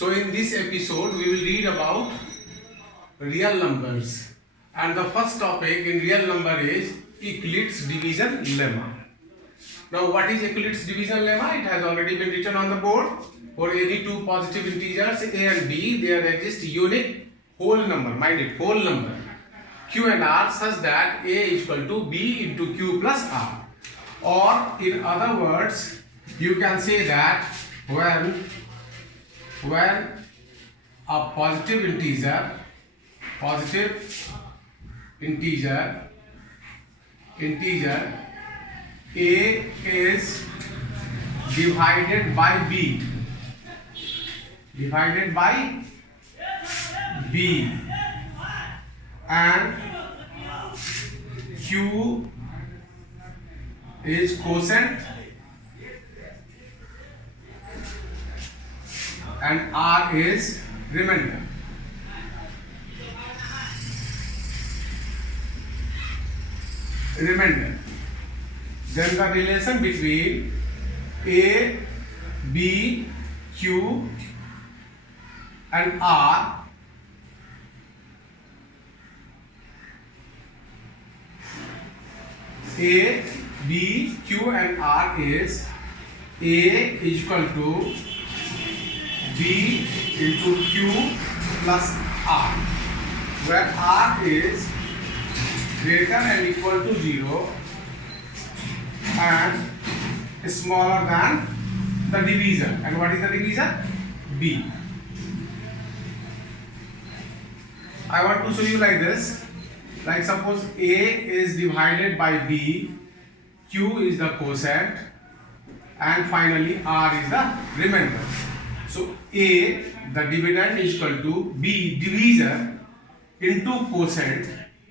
So in this episode we will read about real numbers, and the first topic in real number is Euclid's division lemma. Now what is Euclid's division lemma? It has already been written on the board. For any two positive integers a and b, there exists unique whole number, mind it, whole number q and r such that a is equal to b into q plus r. Or in other words, you can say that when a positive integer a is divided by b and q is quotient and r is remainder. Then the relation between a, b, q and r a, b, q and r is a is equal to b into q plus r, where r is greater and equal to 0 and smaller than the divisor. And what is the divisor? B. I want to show you like this. Like suppose a is divided by b, q is the quotient, and finally r is the remainder. So a, the dividend, is equal to b, divisor, into quotient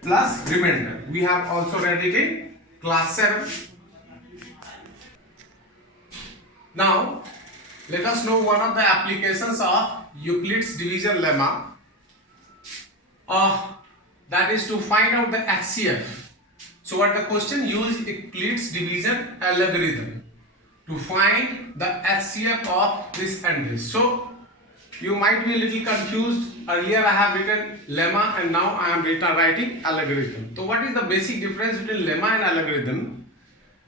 plus remainder. We have also read it in class 7. Now let us know one of the applications of Euclid's division lemma, that is to find out the HCF. So what the question? Use Euclid's division algorithm to find the HCF of this and this. So you might be a little confused. Earlier I have written lemma and now I am writing algorithm. So what is the basic difference between lemma and algorithm?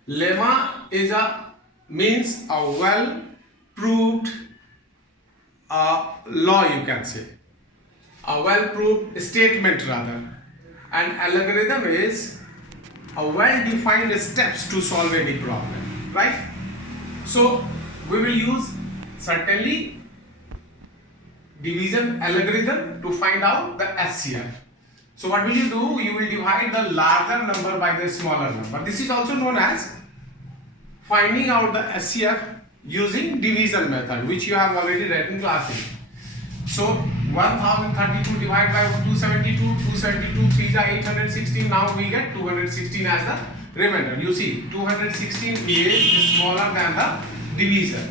Lemma is means a well proved law, you can say, a well proved statement rather, and algorithm is a well defined steps to solve any problem, right? So we will use certainly division algorithm to find out the HCF. So what will you do? You will divide the larger number by the smaller number. This is also known as finding out the HCF using division method, which you have already read in class 8. So 1032 divided by 272, 272 3 are 816. Now we get 216 as the remainder. You see 216 is smaller than the divisor.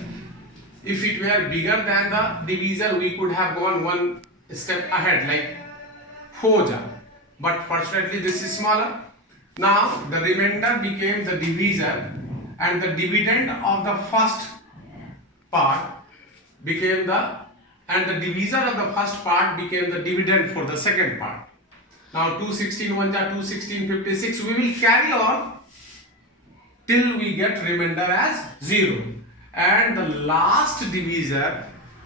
If it were bigger than the divisor, we could have gone one step ahead like 4. But fortunately this is smaller. Now the remainder became the divisor and the dividend of the first part became and the divisor of the first part became the dividend for the second part. Now 216 1 are 216 56. We will carry on till we get remainder as 0. And the last divisor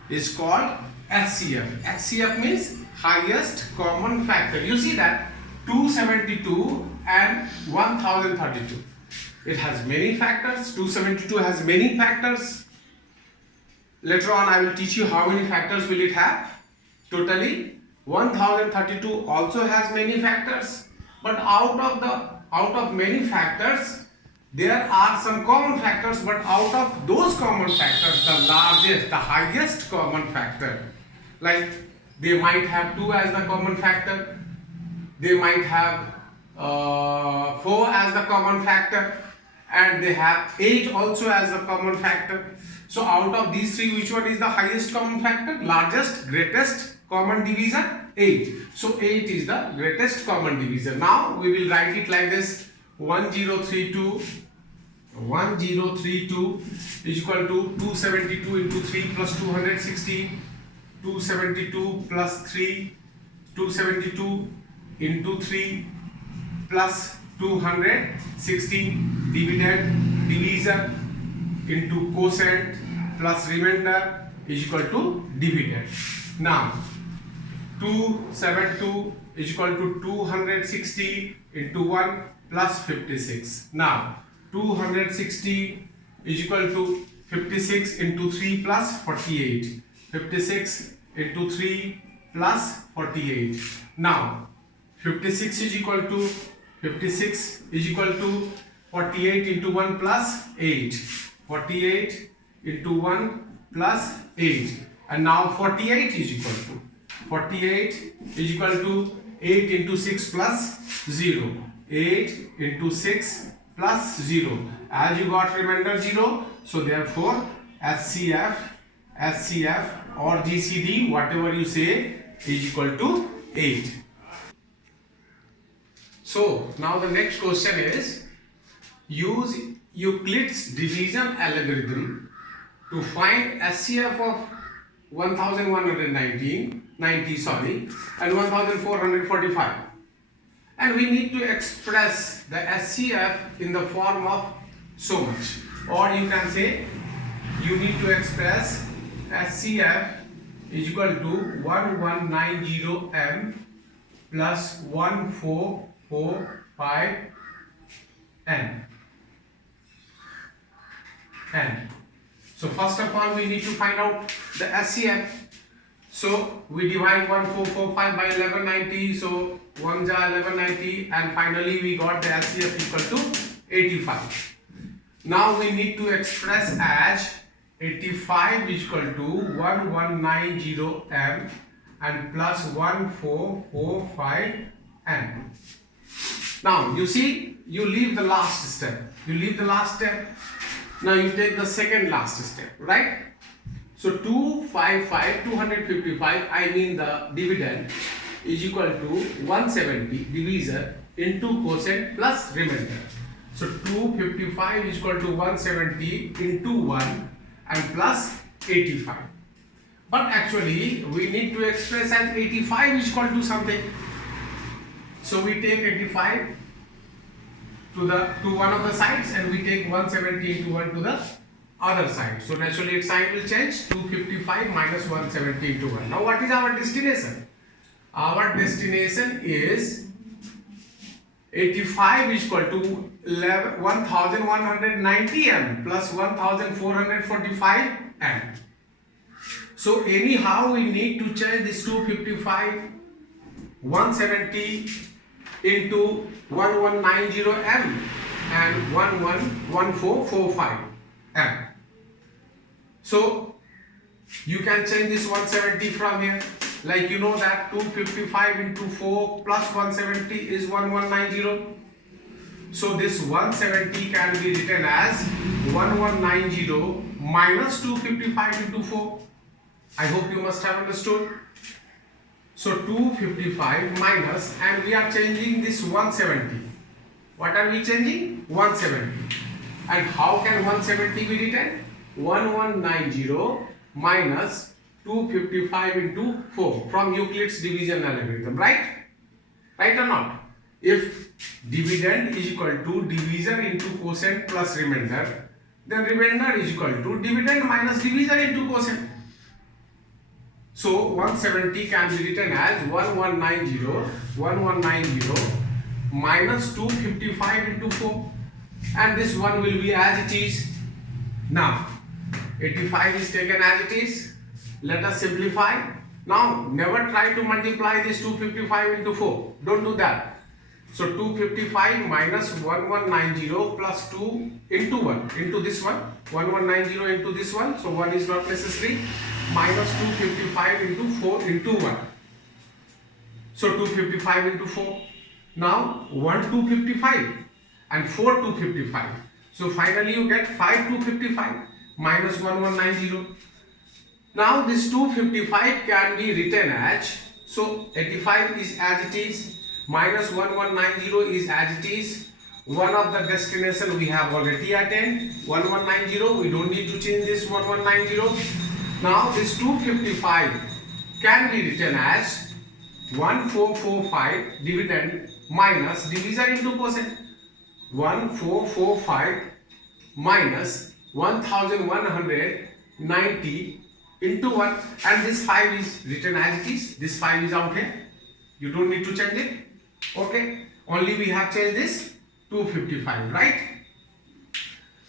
is called HCF. HCF means highest common factor. You see that 272 and 1032. It has many factors. 272 has many factors. Later on I will teach you how many factors will it have. Totally 1032 also has many factors. But out of many factors, there are some common factors, but out of those common factors, the largest, the highest common factor, like they might have 2 as the common factor, they might have 4 as the common factor, and they have 8 also as the common factor. So out of these 3, which one is the highest common factor? Largest, greatest common divisor? 8. So 8 is the greatest common divisor. Now we will write it like this: 1032 is equal to 272 into 3 plus 216 272 plus 3, 272 into 3 plus 260 dividend divisor into quotient plus remainder is equal to dividend. Now 272 is equal to 260 into 1 plus 56. Now 260 is equal to 56 into 3 plus 48. 56 into 3 plus 48. Now 56 is equal to 48 into 1 plus 8. 48 into 1 plus 8. And now 48 is equal to 8 into 6 plus 0. 8 into 6 plus 0. As you got remainder 0, so therefore HCF or GCD, whatever you say, is equal to 8. So now the next question is, use Euclid's division algorithm to find HCF of 1190 and 1445, and we need to express the HCF in the form of so much, or you can say you need to express HCF is equal to 1190 m plus 1445 n. So first of all, we need to find out the HCF. So we divide 1445 by 1190. So 1 ja 1190, and finally we got the HCF equal to 85. Now we need to express as 85 is equal to 1190 m and plus 1445 n. Now you see, you leave the last step. Now you take the second last step, right? So 255, I mean the dividend, is equal to 170 divisor into quotient plus remainder. So 255 is equal to 170 into 1 and plus 85. But actually we need to express as 85 is equal to something. So we take 85 to one of the sides, and we take 170 into 1 to the other side. So naturally its sign will change. 255 minus 170 into 1. Now what is our destination? Our destination is 85 is equal to 1190 m plus 1445 m. So anyhow we need to change this 255 170 into 1190 m and 111445 m. So you can change this 170 from here, like you know that 255 into 4 plus 170 is 1190. So this 170 can be written as 1190 minus 255 into 4. I hope you must have understood. So 255 minus, and we are changing this 170. What are we changing? 170. And how can 170 be written? 1190 minus 255 into 4 from Euclid's division algorithm, right? Right or not? If dividend is equal to divisor into quotient plus remainder, then remainder is equal to dividend minus divisor into quotient. So 170 can be written as 1190 minus 255 into 4, and this one will be as it is. Now 85 is taken as it is. Let us simplify. Now never try to multiply this 255 into 4. Don't do that. So 255 minus 1190 plus 2 into 1 into this one, 1190 into this one, so 1 is not necessary, minus 255 into 4 into 1. So 255 into 4. Now 1 255 and 4 255. So finally you get 5 255 minus 1190. Now this 255 can be written as, so 85 is as it is, minus 1190 is as it is. One of the destination we have already attained, 1190. We don't need to change this 1190. Now this 255 can be written as 1445 dividend minus division into quotient. 1445 minus 1190 into 1, and this 5 is written as it is. This 5 is out here. You don't need to change it. Okay. Only we have changed this 255, right?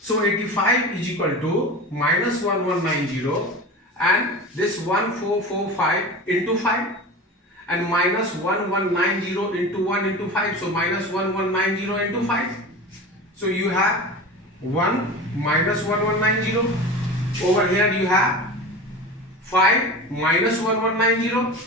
So 85 is equal to minus 1190 and this 1445 into 5 and minus 1190 into 1 into 5. So minus 1190 into 5. So you have 1 minus 1190. Over here you have 5 minus 1190.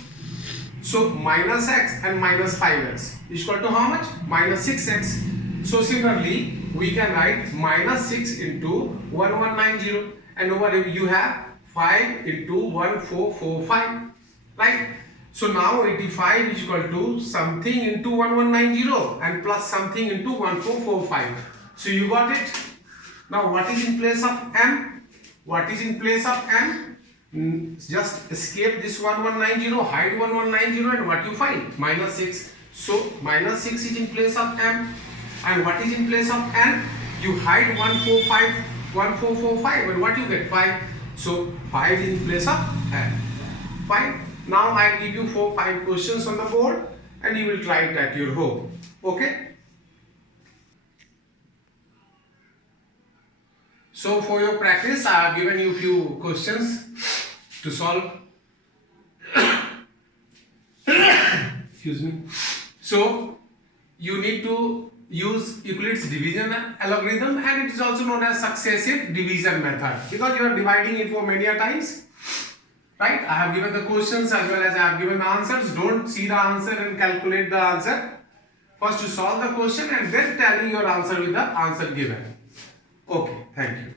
So minus x and minus 5x is equal to how much? Minus 6x. So similarly, we can write minus 6 into 1190, and over here you have 5 into 1445, right? So now 85 is equal to something into 1190 and plus something into 1445. So you got it. Now what is in place of m? What is in place of m? Just escape this 1190, hide 1190, and what you find? Minus 6. So minus 6 is in place of m. And what is in place of n? You hide 1445, and what you get? 5. So 5 is in place of n. Fine. Now I give you 4-5 questions on the board, and you will try it at your home. Okay. So for your practice, I have given you few questions to solve. Excuse me. So you need to use Euclid's division algorithm, and it is also known as successive division method, because you are dividing it for many times, right? I have given the questions as well as I have given the answers. Don't see the answer and calculate the answer. First you solve the question and then tally your answer with the answer given. Okay, thank you.